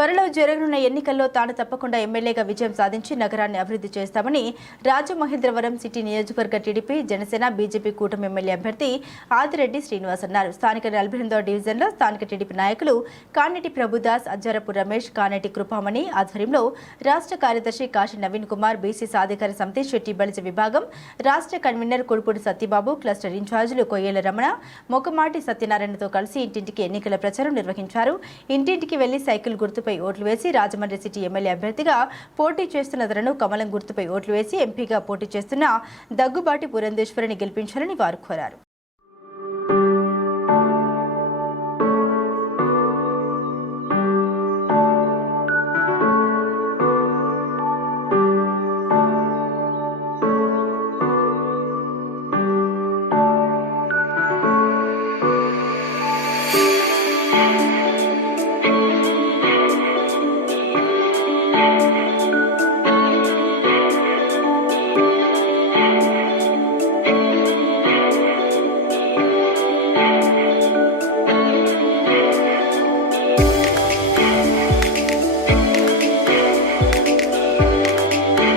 త్వరలో జరగనున్న ఎన్నికల్లో తాను తప్పకుండా ఎమ్మెల్యేగా విజయం సాధించి నగరాన్ని అభివృద్ధి చేస్తామని రాజమహేంద్రవరం సిటీ నియోజకవర్గ టీడీపీ జనసేన బీజేపీ కూటమి ఎమ్మెల్యే అభ్యర్థి ఆదిరెడ్డి శ్రీనివాస్ అన్నారు. స్థానిక నలభై ఎనిమిదవ డివిజన్లో స్థానిక టీడీపీ నాయకులు కానెటి ప్రభుదాస్ అజ్జరపు రమేష్ కానెటి కృపామణి ఆధ్వర్యంలో రాష్ట్ర కార్యదర్శి కాశీ నవీన్ కుమార్ బీసీ సాధికార సమితి శెట్టి బలిజ విభాగం రాష్ట్ర కన్వీనర్ కుడుపూడి సత్యబాబు క్లస్టర్ ఇన్ఛార్జీలు కొయ్యేల రమణ మొక్కమాటి సత్యనారాయణతో కలిసి ఇంటింటికి ఎన్నికల ప్రచారం నిర్వహించారు. ఇంటింటికి వెళ్ళి సైకిల్ గుర్తుపై ఓట్లు వేసి రాజమండ్రి సిటీ ఎమ్మెల్యే అభ్యర్థిగా పోటీ చేస్తున్న ధరను కమలం గుర్తుపై ఓట్లు వేసి ఎంపీగా పోటీ చేస్తున్న దగ్గుబాటి పురంధేశ్వరిని గెలిపించాలని వారు కోరారు.